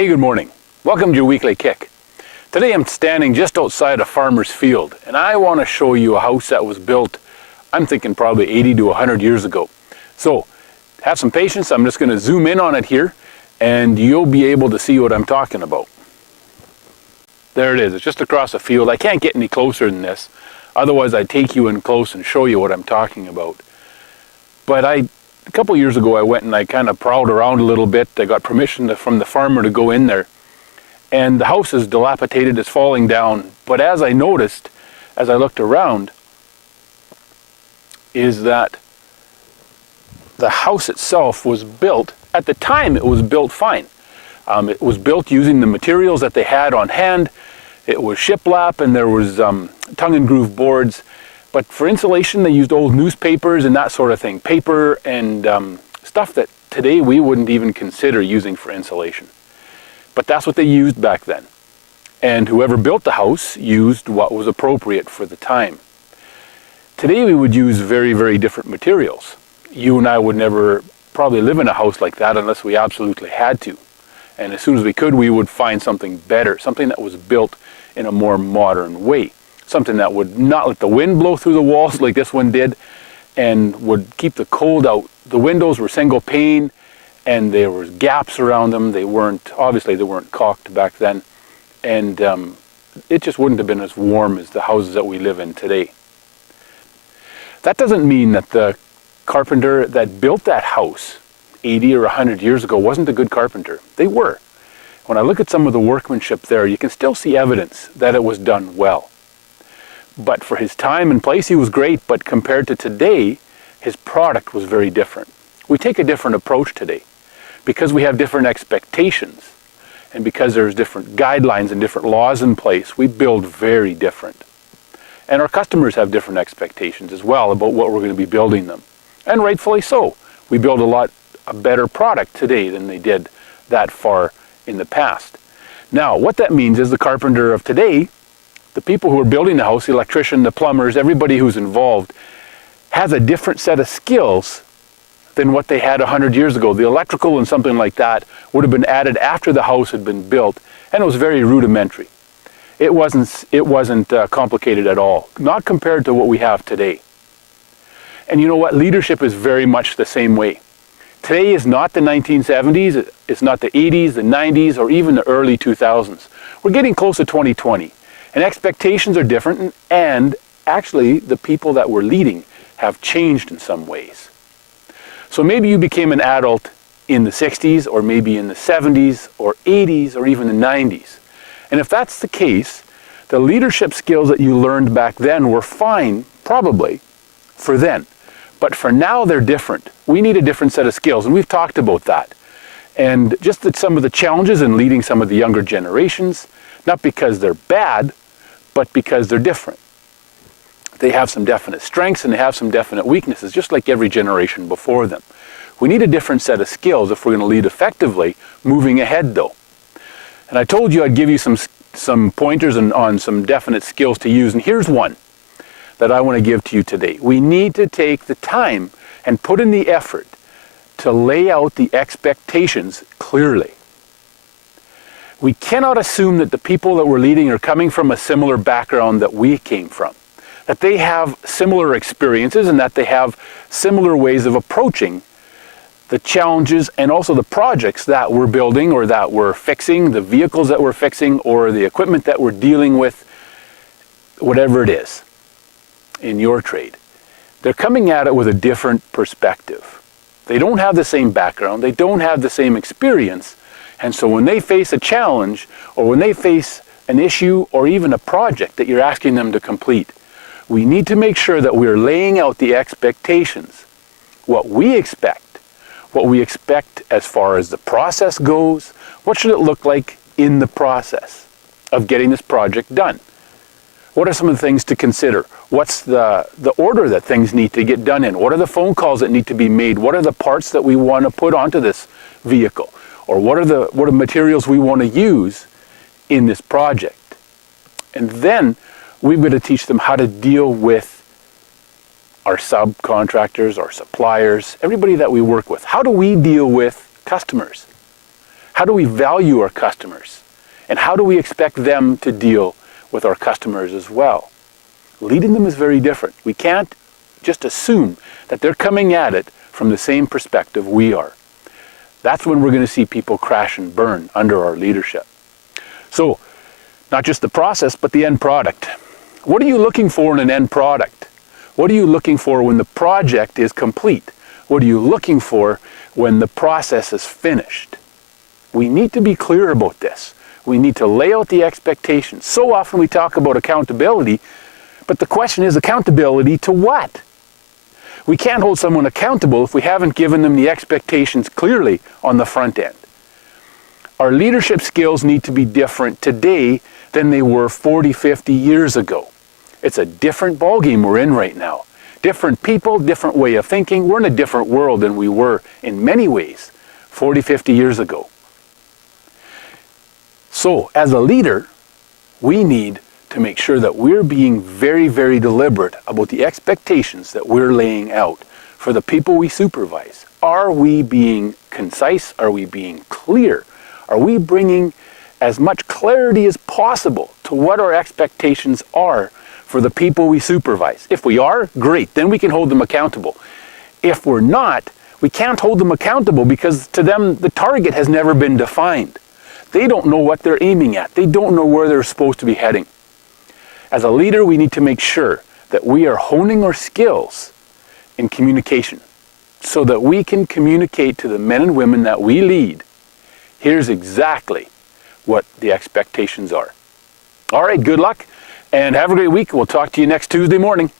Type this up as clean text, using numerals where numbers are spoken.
Hey, good morning. Welcome to your weekly kick. Today I'm standing just outside a farmer's field, and I want to show you a house that was built, I'm thinking probably 80 to 100 years ago. So have some patience. I'm just going to zoom in on it here, and you'll be able to see what I'm talking about. There it is. It's just across the field. I can't get any closer than this. Otherwise, I'd take you in close and show you what I'm talking about. But a couple years ago, I went and I kind of prowled around a little bit. I got permission from the farmer to go in there. And the house is dilapidated, it's falling down. But as I noticed, as I looked around, is that the house itself was built, at the time it was built fine. It was built using the materials that they had on hand. It was shiplap and there was tongue and groove boards. But for insulation, they used old newspapers and that sort of thing. Paper and stuff that today we wouldn't even consider using for insulation. But that's what they used back then. And whoever built the house used what was appropriate for the time. Today we would use very, very different materials. You and I would never probably live in a house like that unless we absolutely had to. And as soon as we could, we would find something better, something that was built in a more modern way. Something that would not let the wind blow through the walls like this one did, and would keep the cold out. The windows were single pane, and there was gaps around them. Obviously they weren't caulked back then, and it just wouldn't have been as warm as the houses that we live in today. That doesn't mean that the carpenter that built that house 80 or 100 years ago wasn't a good carpenter. They were. When I look at some of the workmanship there, you can still see evidence that it was done well. But for his time and place, he was great, but compared to today, his product was very different. We take a different approach today because we have different expectations, and because there's different guidelines and different laws in place, we build very different. And our customers have different expectations as well about what we're going to be building them. And rightfully so. We build a better product today than they did that far in the past. Now, what that means is the carpenter of today, the people who are building the house, the electrician, the plumbers, everybody who's involved, has a different set of skills than what they had 100 years ago. The electrical and something like that would have been added after the house had been built, and it was very rudimentary. It wasn't complicated at all, not compared to what we have today. And you know what? Leadership is very much the same way. Today is not the 1970s, it's not the 80s, the 90s, or even the early 2000s. We're getting close to 2020. And expectations are different, and actually the people that we're leading have changed in some ways. So maybe you became an adult in the 60s, or maybe in the 70s, or 80s, or even the 90s. And if that's the case, the leadership skills that you learned back then were fine, probably, for then. But for now, they're different. We need a different set of skills, and we've talked about that. And just that some of the challenges in leading some of the younger generations, not because they're bad, but because they're different. They have some definite strengths and they have some definite weaknesses, just like every generation before them. We need a different set of skills if we're going to lead effectively, moving ahead though. And I told you I'd give you some pointers on some definite skills to use, and here's one that I want to give to you today. We need to take the time and put in the effort to lay out the expectations clearly. We cannot assume that the people that we're leading are coming from a similar background that we came from, that they have similar experiences and that they have similar ways of approaching the challenges and also the projects that we're building or that we're fixing, the vehicles that we're fixing or the equipment that we're dealing with, whatever it is in your trade. They're coming at it with a different perspective. They don't have the same background, they don't have the same experience. And so when they face a challenge, or when they face an issue, or even a project that you're asking them to complete, we need to make sure that we're laying out the expectations. What we expect as far as the process goes, what should it look like in the process of getting this project done? What are some of the things to consider? What's the order that things need to get done in? What are the phone calls that need to be made? What are the parts that we want to put onto this vehicle? Or what are the materials we want to use in this project? And then we've got to teach them how to deal with our subcontractors, our suppliers, everybody that we work with. How do we deal with customers? How do we value our customers? And how do we expect them to deal with our customers as well? Leading them is very different. We can't just assume that they're coming at it from the same perspective we are. That's when we're going to see people crash and burn under our leadership. So, not just the process, but the end product. What are you looking for in an end product? What are you looking for when the project is complete? What are you looking for when the process is finished? We need to be clear about this. We need to lay out the expectations. So often we talk about accountability, but the question is accountability to what? We can't hold someone accountable if we haven't given them the expectations clearly on the front end. Our leadership skills need to be different today than they were 40, 50 years ago. It's a different ballgame we're in right now. Different people, different way of thinking. We're in a different world than we were in many ways 40, 50 years ago. So, as a leader, we need to make sure that we're being very, very deliberate about the expectations that we're laying out for the people we supervise. Are we being concise? Are we being clear? Are we bringing as much clarity as possible to what our expectations are for the people we supervise? If we are, great, then we can hold them accountable. If we're not, we can't hold them accountable because to them the target has never been defined. They don't know what they're aiming at. They don't know where they're supposed to be heading. As a leader, we need to make sure that we are honing our skills in communication so that we can communicate to the men and women that we lead. Here's exactly what the expectations are. All right, good luck and have a great week. We'll talk to you next Tuesday morning.